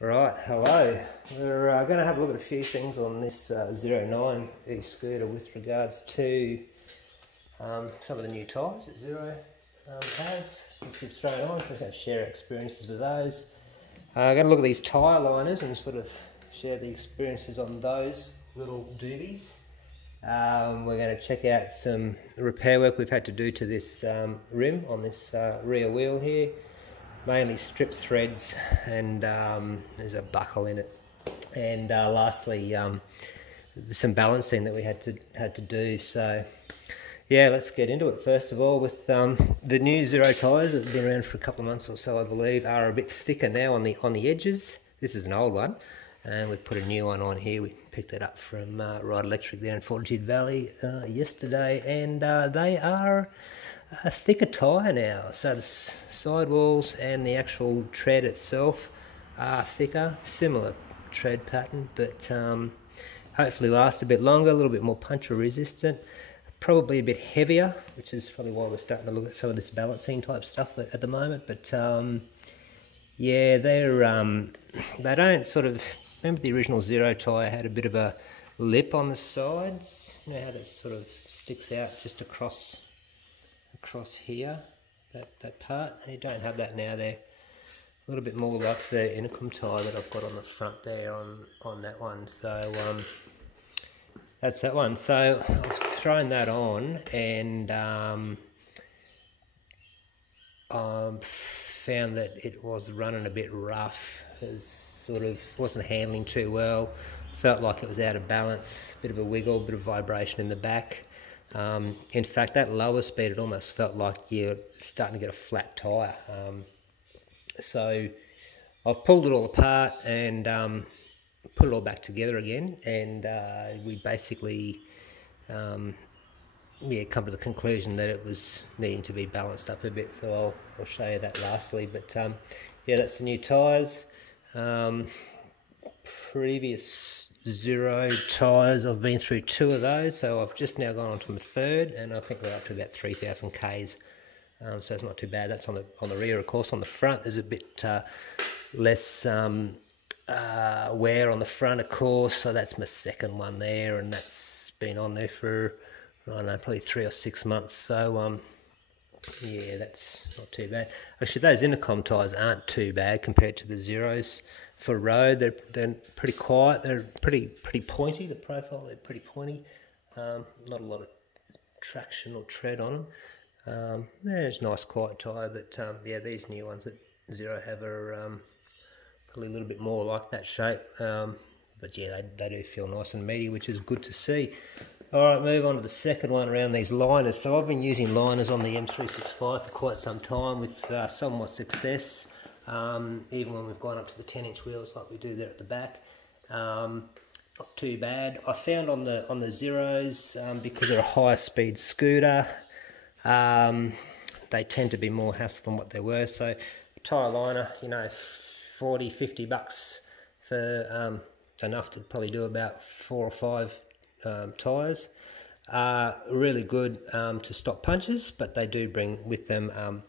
Right, hello. We're going to have a look at a few things on this 09 e-scooter with regards to some of the new tyres that Zero have, which we've thrown on. We're going to share our experiences with those. Going to look at these tyre liners and sort of share the experiences on those little doobies. We're going to check out some repair work we've had to do to this rim on this rear wheel here. Mainly strip threads, and there's a buckle in it. And lastly, some balancing that we had to do. So yeah, let's get into it. First of all, with the new Zero tyres that have been around for a couple of months or so, I believe, are a bit thicker now on the edges. This is an old one, and we've put a new one on here. We picked it up from Ride Electric there in Fortitude Valley yesterday, and they are a thicker tyre now, so the sidewalls and the actual tread itself are thicker, similar tread pattern, but hopefully last a bit longer, a little bit more puncture resistant, probably a bit heavier, which is probably why we're starting to look at some of this balancing type stuff at the moment. But yeah, they don't sort of, remember the original Zero tyre had a bit of a lip on the sides, you know how that sort of sticks out just across here, that part, and you don't have that now. They're a little bit more like the intercom tyre that I've got on the front there on that one. So that's that one. So I've thrown that on, and I found that it was running a bit rough. It sort of wasn't handling too well, felt like it was out of balance, bit of a wiggle, bit of vibration in the back. In fact, that lower speed, it almost felt like you're starting to get a flat tyre. So I've pulled it all apart and put it all back together again, and we basically come to the conclusion that it was needing to be balanced up a bit. So I'll show you that lastly. But yeah, that's the new tyres. Previous Zero tyres, I've been through 2 of those, so I've just now gone on to my 3rd, and I think we're up to about 3,000 Ks, so it's not too bad. That's on the rear, of course. On the front, there's a bit less wear on the front, of course, so that's my 2nd one there, and that's been on there for, I don't know, probably 3 or 6 months, so yeah, that's not too bad. Actually, those intercom tyres aren't too bad compared to the Zeros. For road, they're pretty quiet. They're pretty pointy. The profile, they're pretty pointy. Not a lot of traction or tread on them. Yeah, it's a nice quiet tyre, but yeah, these new ones that Zero have are probably a little bit more like that shape. But yeah, they do feel nice and meaty, which is good to see. All right, move on to the 2nd one around these liners. So I've been using liners on the M365 for quite some time with somewhat success. Even when we've gone up to the 10-inch wheels like we do there at the back. Not too bad. I found on the Zeros, because they're a higher speed scooter, they tend to be more hassle than what they were. So tyre liner, you know, 40, 50 bucks for enough to probably do about 4 or 5 tyres. Really good to stop punches, but they do bring with them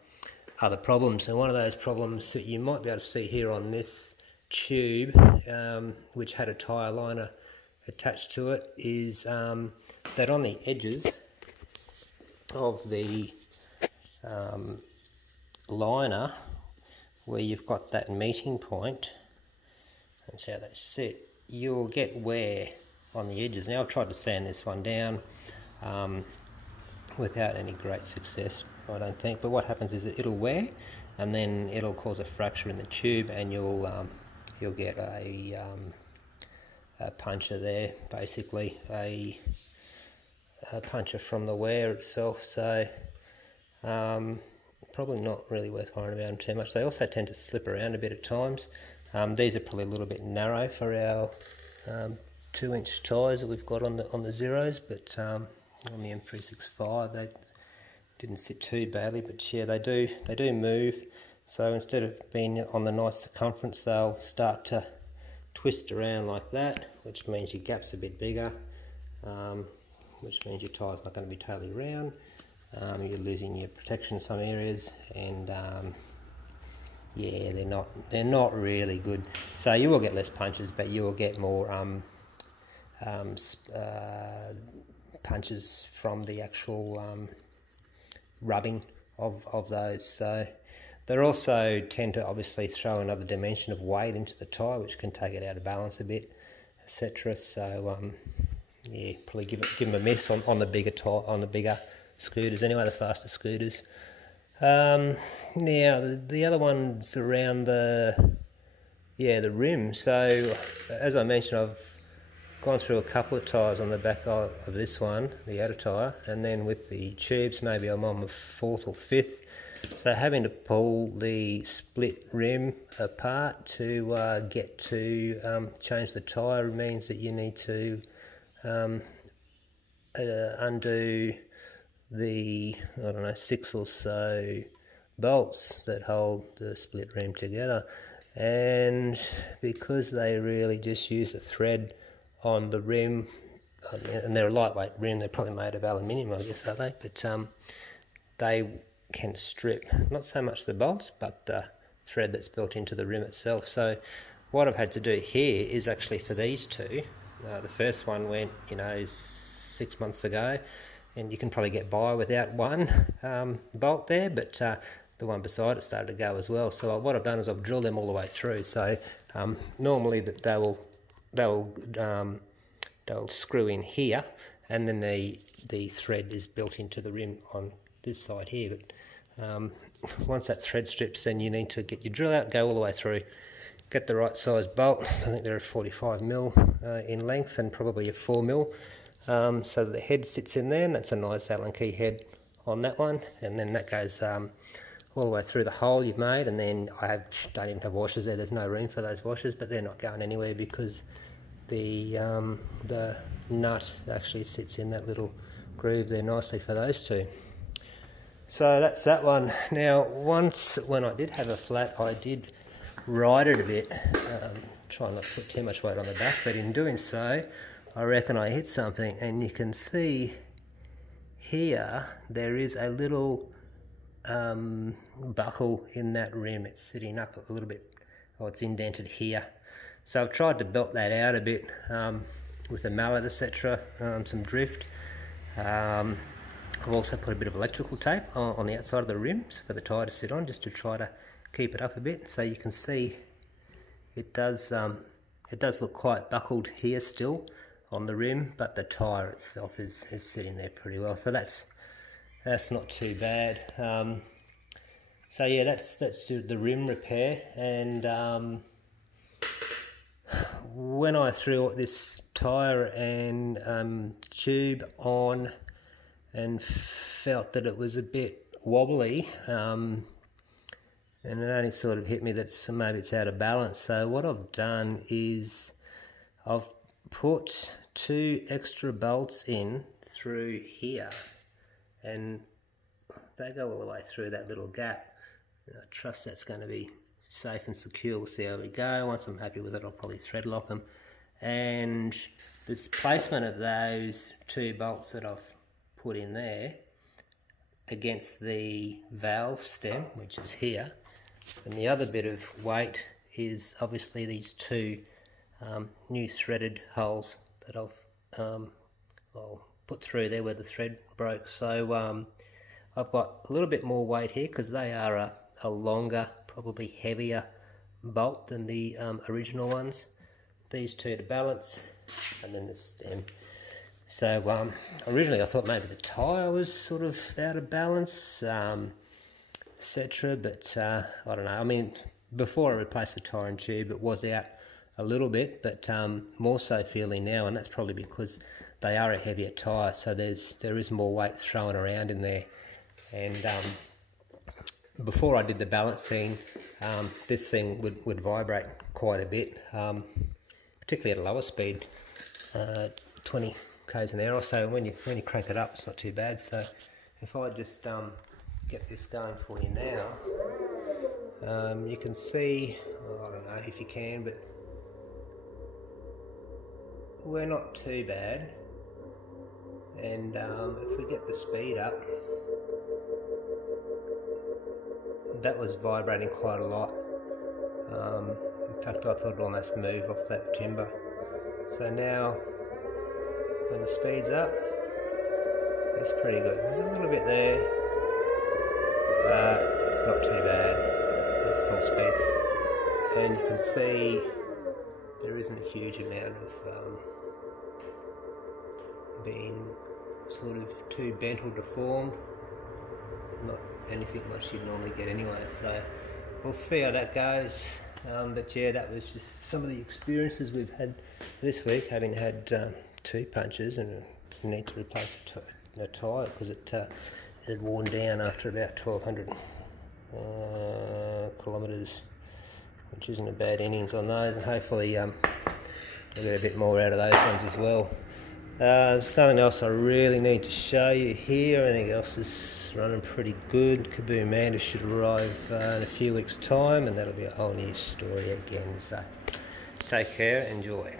other problems, and one of those problems that you might be able to see here on this tube, which had a tyre liner attached to it, is that on the edges of the liner, where you've got that meeting point, that's how they sit, you'll get wear on the edges. Now I've tried to sand this one down without any great success, I don't think, but what happens is that it'll wear, and then it'll cause a fracture in the tube, and you'll get a puncture there, basically a puncture from the wear itself. So probably not really worth worrying about them too much. They also tend to slip around a bit at times. These are probably a little bit narrow for our 2-inch tyres that we've got on the Zeros, but on the M365 they didn't sit too badly. But yeah, they do move. So instead of being on the nice circumference, they'll start to twist around like that, which means your gap's a bit bigger, which means your tyre's not going to be totally round. You're losing your protection in some areas, and yeah, they're not really good. So you will get less punches, but you will get more punches from the actual rubbing of those. So they also tend to obviously throw another dimension of weight into the tyre, which can take it out of balance a bit, etc. So yeah, probably give them a miss on the bigger bigger scooters. Anyway, the faster scooters. Now the other one's around the rim. So as I mentioned, I've gone through a couple of tyres on the back of this one, the outer tyre, and then with the tubes maybe I'm on the 4th or 5th. So having to pull the split rim apart to get to change the tyre means that you need to undo the, I don't know, 6 or so bolts that hold the split rim together. And because they really just use a thread on the rim, and they're a lightweight rim, they're probably made of aluminium, I guess, are they? But they can strip not so much the bolts but the thread that's built into the rim itself. So what I've had to do here is actually for these two, the first one went 6 months ago, and you can probably get by without one bolt there, but the one beside it started to go as well. So what I've done is I've drilled them all the way through. So normally that they'll screw in here, and then the thread is built into the rim on this side here. But once that thread strips, then you need to get your drill out, go all the way through, get the right size bolt. I think they're a 45mm in length and probably a 4mm, so that the head sits in there, and that's a nice Allen key head on that one, and then that goes all the way through the hole you've made. And then I don't even have washers there, there's no room for those washers, but they're not going anywhere because the nut actually sits in that little groove there nicely for those two. So that's that one. Now once, when I did have a flat, I did ride it a bit, try not to put too much weight on the back, but in doing so I reckon I hit something, and you can see here there is a little buckle in that rim. It's sitting up a little bit, it's indented here. So I've tried to belt that out a bit with a mallet, etc., some drift. I've also put a bit of electrical tape on the outside of the rims for the tyre to sit on, just to try to keep it up a bit. So you can see it does look quite buckled here still on the rim, but the tyre itself is sitting there pretty well. So that's not too bad. So yeah, that's the rim repair. And when I threw this tyre and tube on and felt that it was a bit wobbly, and it only sort of hit me that maybe it's out of balance. So what I've done is I've put 2 extra bolts in through here, and they go all the way through that little gap. I trust that's going to be safe and secure. We'll see how we go. Once I'm happy with it, I'll probably thread lock them. And this placement of those 2 bolts that I've put in there against the valve stem, which is here, and the other bit of weight is obviously these 2 new threaded holes that I've put through there where the thread broke. So I've got a little bit more weight here because they are a longer, probably heavier bolt than the original ones. These 2 to balance, and then the stem. So originally I thought maybe the tyre was sort of out of balance, etc. But I don't know. I mean, before I replaced the tyre and tube, it was out a little bit, but more so feeling now, and that's probably because they are a heavier tyre, so there is more weight thrown around in there. And before I did the balancing, this thing would vibrate quite a bit, particularly at a lower speed, 20 k's an hour or so. When you crank it up, it's not too bad. So if I just get this going for you now, you can see, I don't know if you can, but we're not too bad. And if we get the speed up, that was vibrating quite a lot. In fact, I thought it'd almost move off that timber. So now, when the speed's up, it's pretty good. There's a little bit there, but it's not too bad. It's full speed. And you can see there isn't a huge amount of being sort of too bent or deformed. Not anything much you'd normally get anyway, so we'll see how that goes. But yeah, that was just some of the experiences we've had this week, having had 2 punches, and we need to replace the tyre because it had worn down after about 1,200 kilometres, which isn't a bad innings on those, and hopefully we'll get a bit more out of those ones as well. Something else I really need to show you here. Everything else is running pretty good. Kaboom Manda should arrive in a few weeks' time, and that'll be a whole new story again. So take care, enjoy.